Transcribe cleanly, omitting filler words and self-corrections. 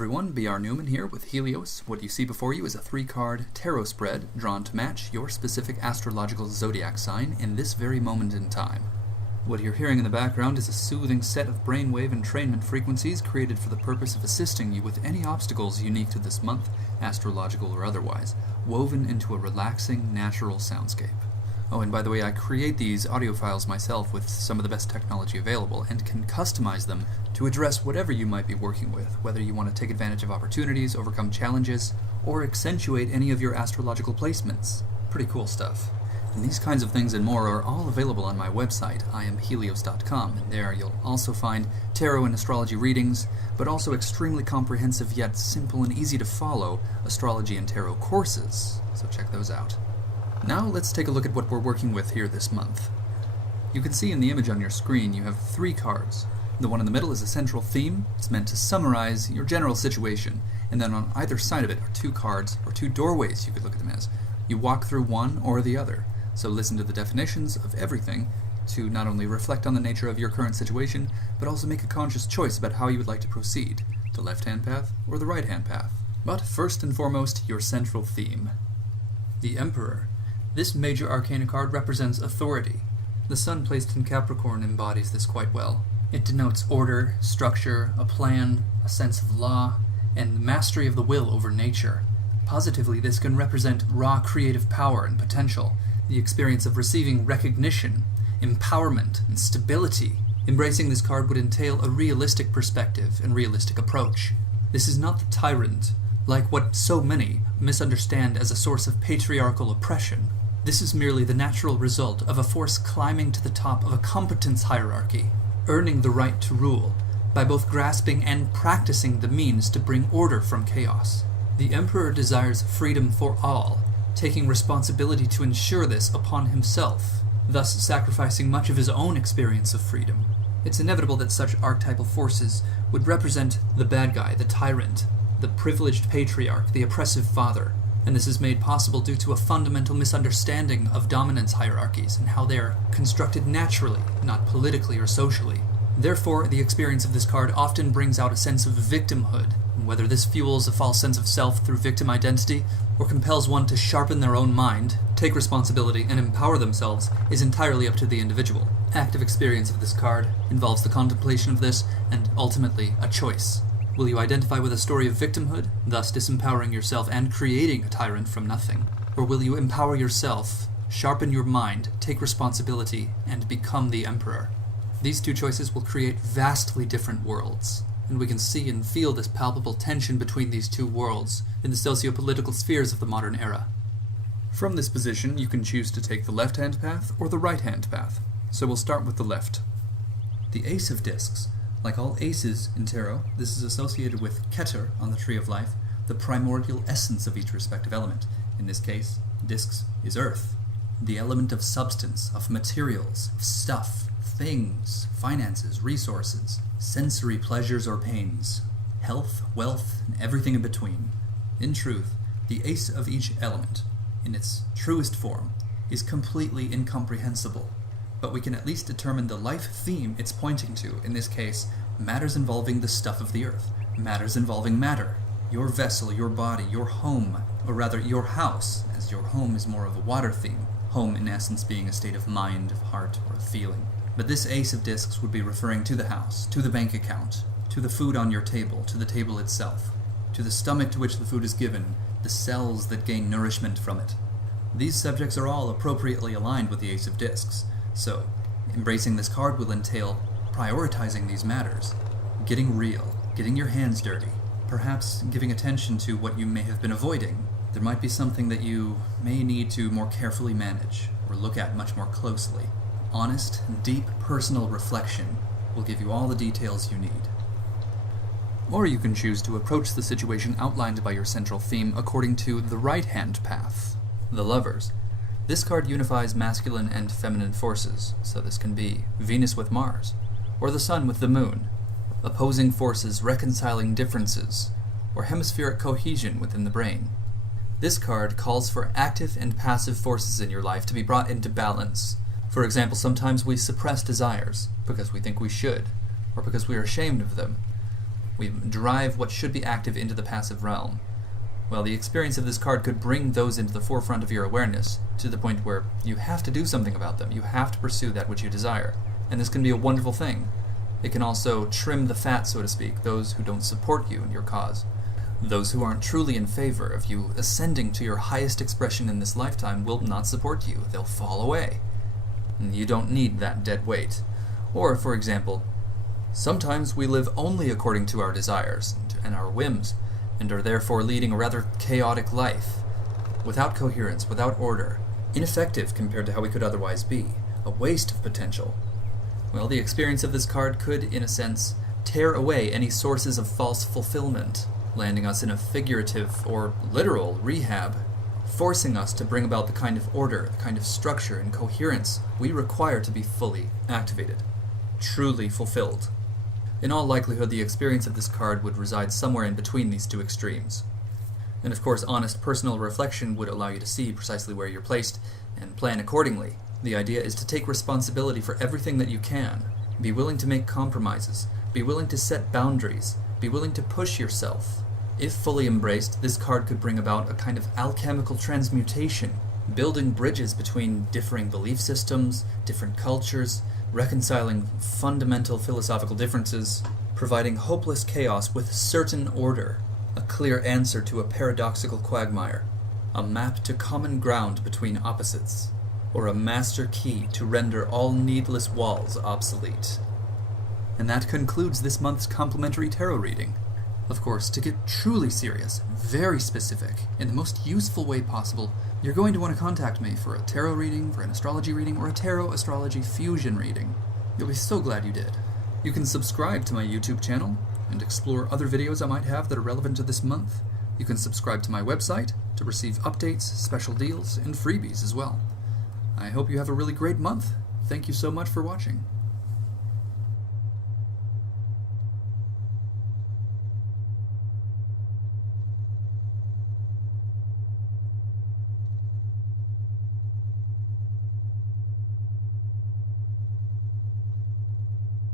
everyone, B.R. Newman here with Helios. What you see before you is a 3-card tarot spread drawn to match your specific astrological zodiac sign in this very moment in time. What you're hearing in the background is a soothing set of brainwave entrainment frequencies created for the purpose of assisting you with any obstacles unique to this month, astrological or otherwise, woven into a relaxing, natural soundscape. Oh, and by the way, I create these audio files myself with some of the best technology available and can customize them to address whatever you might be working with, whether you want to take advantage of opportunities, overcome challenges, or accentuate any of your astrological placements. Pretty cool stuff. And these kinds of things and more are all available on my website, IamHelios.com, and there you'll also find tarot and astrology readings, but also extremely comprehensive yet simple and easy to follow astrology and tarot courses, so check those out. Now let's take a look at what we're working with here this month. You can see in the image on your screen you have 3 cards. The one in the middle is a central theme. It's meant to summarize your general situation, and then on either side of it are 2 cards, or 2 doorways you could look at them as. You walk through one or the other, so listen to the definitions of everything to not only reflect on the nature of your current situation, but also make a conscious choice about how you would like to proceed, the left-hand path or the right-hand path. But first and foremost, your central theme. The Emperor. This major arcana card represents authority. The sun placed in Capricorn embodies this quite well. It denotes order, structure, a plan, a sense of law, and mastery of the will over nature. Positively, this can represent raw creative power and potential, the experience of receiving recognition, empowerment, and stability. Embracing this card would entail a realistic perspective and realistic approach. This is not the tyrant, like what so many misunderstand as a source of patriarchal oppression. This is merely the natural result of a force climbing to the top of a competence hierarchy, earning the right to rule, by both grasping and practicing the means to bring order from chaos. The Emperor desires freedom for all, taking responsibility to ensure this upon himself, thus sacrificing much of his own experience of freedom. It's inevitable that such archetypal forces would represent the bad guy, the tyrant, the privileged patriarch, the oppressive father, and this is made possible due to a fundamental misunderstanding of dominance hierarchies and how they are constructed naturally, not politically or socially. Therefore, the experience of this card often brings out a sense of victimhood, and whether this fuels a false sense of self through victim identity or compels one to sharpen their own mind, take responsibility, and empower themselves is entirely up to the individual. Active experience of this card involves the contemplation of this and, ultimately, a choice. Will you identify with a story of victimhood, thus disempowering yourself and creating a tyrant from nothing? Or will you empower yourself, sharpen your mind, take responsibility, and become the Emperor? These 2 choices will create vastly different worlds, and we can see and feel this palpable tension between these 2 worlds in the socio-political spheres of the modern era. From this position, you can choose to take the left-hand path or the right-hand path, so we'll start with the left. The Ace of Discs. Like all aces in tarot, this is associated with Keter on the Tree of Life, the primordial essence of each respective element. In this case, discs is earth, the element of substance, of materials, of stuff, things, finances, resources, sensory pleasures or pains, health, wealth, and everything in between. In truth, the ace of each element, in its truest form, is completely incomprehensible. But we can at least determine the life theme it's pointing to, in this case, matters involving the stuff of the earth, matters involving matter, your vessel, your body, your home, or rather your house, as your home is more of a water theme, home in essence being a state of mind, of heart, or of feeling. But this Ace of Discs would be referring to the house, to the bank account, to the food on your table, to the table itself, to the stomach to which the food is given, the cells that gain nourishment from it. These subjects are all appropriately aligned with the Ace of Discs. So, embracing this card will entail prioritizing these matters, getting real, getting your hands dirty, perhaps giving attention to what you may have been avoiding. There might be something that you may need to more carefully manage, or look at much more closely. Honest, deep, personal reflection will give you all the details you need. Or you can choose to approach the situation outlined by your central theme according to the right-hand path, the Lovers. This card unifies masculine and feminine forces, so this can be Venus with Mars, or the Sun with the Moon, opposing forces reconciling differences, or hemispheric cohesion within the brain. This card calls for active and passive forces in your life to be brought into balance. For example, sometimes we suppress desires because we think we should, or because we are ashamed of them, We drive what should be active into the passive realm. Well, the experience of this card could bring those into the forefront of your awareness, to the point where you have to do something about them. You have to pursue that which you desire. And this can be a wonderful thing. It can also trim the fat, so to speak, those who don't support you in your cause. Those who aren't truly in favor of you ascending to your highest expression in this lifetime will not support you. They'll fall away. And you don't need that dead weight. Or, for example, sometimes we live only according to our desires and our whims, and are therefore leading a rather chaotic life, without coherence, without order, ineffective compared to how we could otherwise be, a waste of potential. Well, the experience of this card could, in a sense, tear away any sources of false fulfillment, landing us in a figurative or literal rehab, forcing us to bring about the kind of order, the kind of structure and coherence we require to be fully activated, truly fulfilled. In all likelihood, the experience of this card would reside somewhere in between these two extremes. And of course, honest personal reflection would allow you to see precisely where you're placed and plan accordingly. The idea is to take responsibility for everything that you can, be willing to make compromises, be willing to set boundaries, be willing to push yourself. If fully embraced, this card could bring about a kind of alchemical transmutation, building bridges between differing belief systems, different cultures, reconciling fundamental philosophical differences, providing hopeless chaos with certain order, a clear answer to a paradoxical quagmire, a map to common ground between opposites, or a master key to render all needless walls obsolete. And that concludes this month's complimentary tarot reading. Of course, to get truly serious, very specific, in the most useful way possible, you're going to want to contact me for a tarot reading, for an astrology reading, or a tarot-astrology fusion reading. You'll be so glad you did. You can subscribe to my YouTube channel and explore other videos I might have that are relevant to this month. You can subscribe to my website to receive updates, special deals, and freebies as well. I hope you have a really great month. Thank you so much for watching.